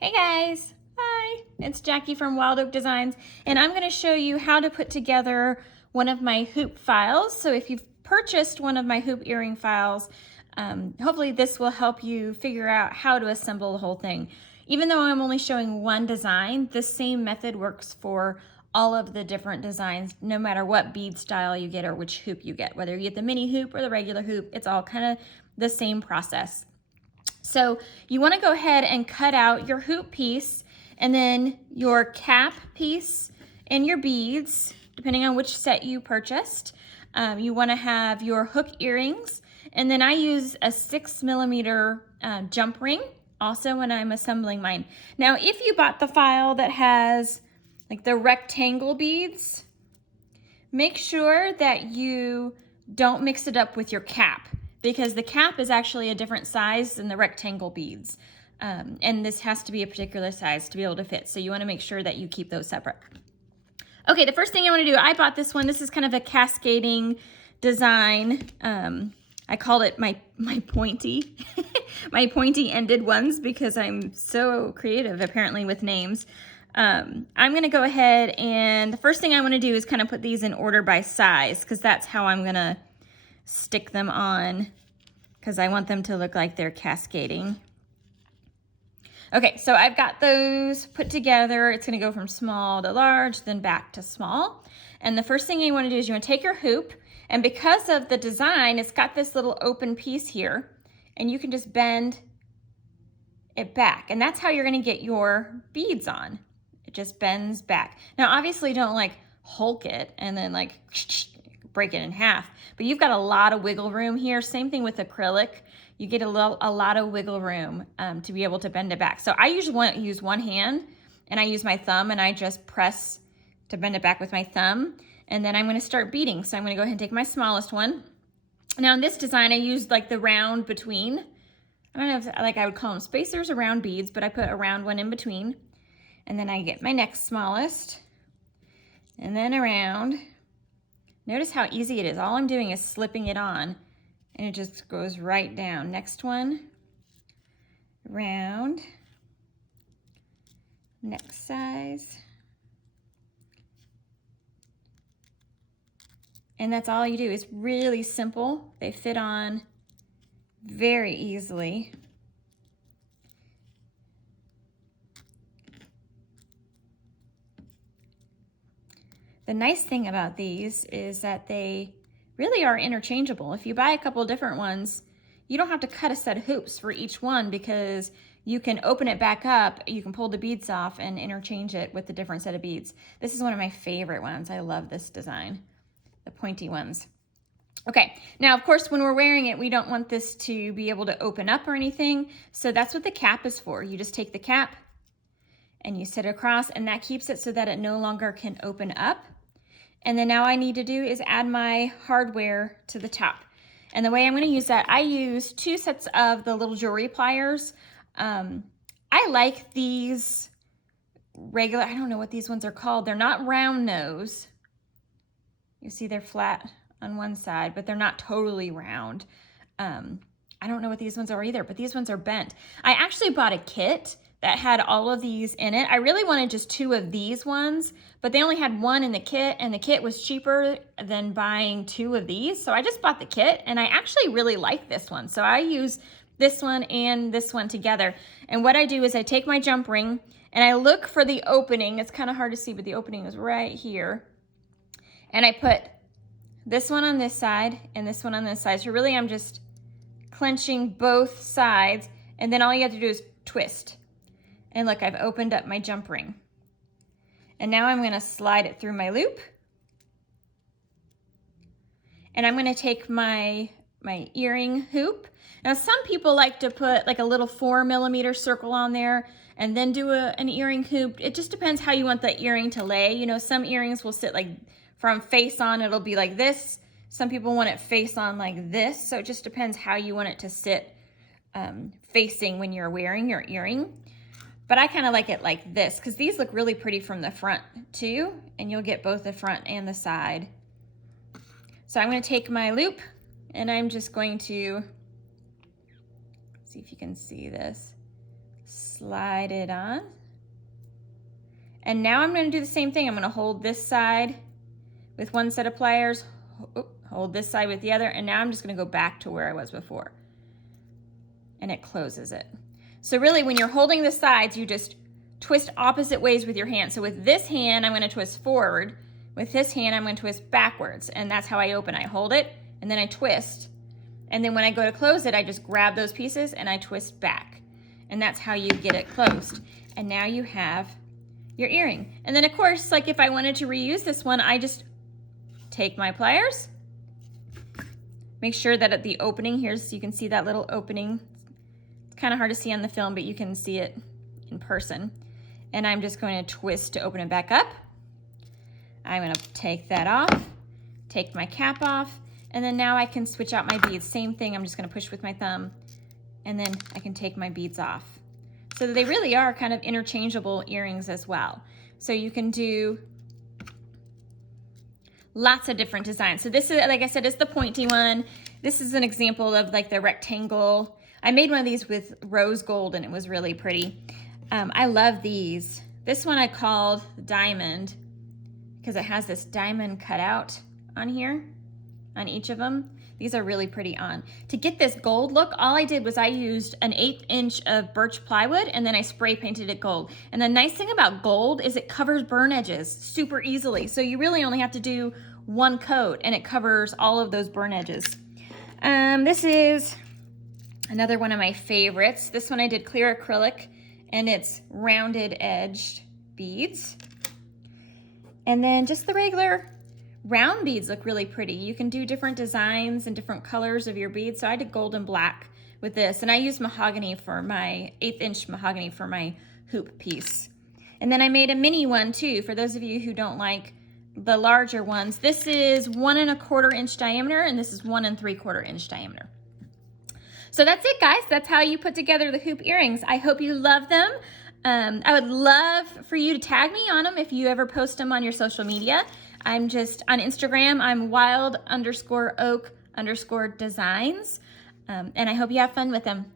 Hey guys, hi, it's Jackie from Wild Oak Designs, and I'm going to show you how to put together one of my hoop files. So if you've purchased one of my hoop earring files, hopefully this will help you figure out how to assemble the whole thing. Even though I'm only showing one design, the same method works for all of the different designs, no matter what bead style you get or which hoop you get. Whether you get the mini hoop or the regular hoop, it's all kind of the same process. So you want to go ahead and cut out your hoop piece and then your cap piece and your beads, depending on which set you purchased. You want to have your hook earrings, and then I use a 6mm jump ring also when I'm assembling mine. Now, if you bought the file that has like the rectangle beads, make sure that you don't mix it up with your cap, because the cap is actually a different size than the rectangle beads. And this has to be a particular size to be able to fit. So you want to make sure that you keep those separate. Okay, the first thing I want to do, I bought this one. This is kind of a cascading design. I called it my pointy, my pointy ended ones, because I'm so creative apparently with names. I'm going to go ahead, and the first thing I want to do is kind of put these in order by size, because that's how I'm going to stick them on, because I want them to look like they're cascading. Okay, so I've got those put together. It's going to go from small to large, then back to small. And the first thing you want to do is you want to take your hoop, and because of the design, it's got this little open piece here, and you can just bend it back, and that's how you're going to get your beads on. It just bends back. Now, obviously, don't like hulk it and then like break it in half, but you've got a lot of wiggle room here. Same thing with acrylic. You get a lot of wiggle room to be able to bend it back. So I usually use one hand, and I use my thumb, and I just press to bend it back with my thumb. And then I'm going to start beading. So I'm going to go ahead and take my smallest one. Now in this design, I used like the round between. I don't know if like I would call them spacers or round beads, but I put a round one in between. And then I get my next smallest, and then around. Notice how easy it is. All I'm doing is slipping it on, and it just goes right down. Next one, round, next size. And that's all you do. It's really simple. They fit on very easily. The nice thing about these is that they really are interchangeable. If you buy a couple different ones, you don't have to cut a set of hoops for each one, because you can open it back up, you can pull the beads off and interchange it with the different set of beads. This is one of my favorite ones. I love this design, the pointy ones. Okay, now of course when we're wearing it, we don't want this to be able to open up or anything, so that's what the cap is for. You just take the cap and you sit it across, and that keeps it so that it no longer can open up. And then now I need to do is add my hardware to the top. And the way I'm going to use that, I use 2 sets of the little jewelry pliers. I like these regular, I don't know what these ones are called. They're not round nose. You see they're flat on one side, but they're not totally round. I don't know what these ones are either, but these ones are bent. I actually bought a kit that had all of these in it. I really wanted just 2 of these ones, but they only had 1 in the kit, and the kit was cheaper than buying 2 of these. So I just bought the kit, and I actually really like this one. So I use this one and this one together. And what I do is I take my jump ring and I look for the opening. It's kind of hard to see, but the opening is right here. And I put this one on this side and this one on this side. So really I'm just clenching both sides, and then all you have to do is twist. And look, I've opened up my jump ring. And now I'm going to slide it through my loop. And I'm going to take my earring hoop. Now some people like to put like a little 4mm circle on there and then do an earring hoop. It just depends how you want the earring to lay. You know, some earrings will sit like from face on, it'll be like this. Some people want it face on like this. So it just depends how you want it to sit facing when you're wearing your earring. But I kind of like it like this, because these look really pretty from the front too, and you'll get both the front and the side. So I'm going to take my loop, and I'm just going to, see if you can see this, slide it on. And now I'm going to do the same thing. I'm going to hold this side with one set of pliers, hold this side with the other, and now I'm just going to go back to where I was before. And it closes it. So really, when you're holding the sides, you just twist opposite ways with your hand. So with this hand, I'm going to twist forward. With this hand, I'm going to twist backwards, and that's how I open. I hold it, and then I twist. And then when I go to close it, I just grab those pieces and I twist back. And that's how you get it closed. And now you have your earring. And then of course, like if I wanted to reuse this one, I just take my pliers, make sure that at the opening here, so you can see that little opening. It's kind of hard to see on the film, but you can see it in person. And I'm just going to twist to open it back up. I'm going to take that off, take my cap off, and then now I can switch out my beads. Same thing, I'm just going to push with my thumb, and then I can take my beads off. So they really are kind of interchangeable earrings as well. So you can do lots of different designs. So this is, like I said, is the pointy one. This is an example of like the rectangle. I made one of these with rose gold and it was really pretty. I love these. This one I called Diamond because it has this diamond cutout on here, on each of them. These are really pretty on. To get this gold look, all I did was I used an 1/8 inch of birch plywood and then I spray painted it gold. And the nice thing about gold is it covers burn edges super easily. So you really only have to do one coat and it covers all of those burn edges. This is another one of my favorites. This one I did clear acrylic and it's rounded edged beads. And then just the regular round beads look really pretty. You can do different designs and different colors of your beads. So I did gold and black with this, and I used mahogany for my 1/8 inch mahogany for my hoop piece. And then I made a mini one too, for those of you who don't like the larger ones. This is 1 1/4 inch diameter, and this is 1 3/4 inch diameter. So that's it, guys. That's how you put together the hoop earrings. I hope you love them. I would love for you to tag me on them if you ever post them on your social media. I'm just on Instagram. I'm wild_oak_designs. And I hope you have fun with them.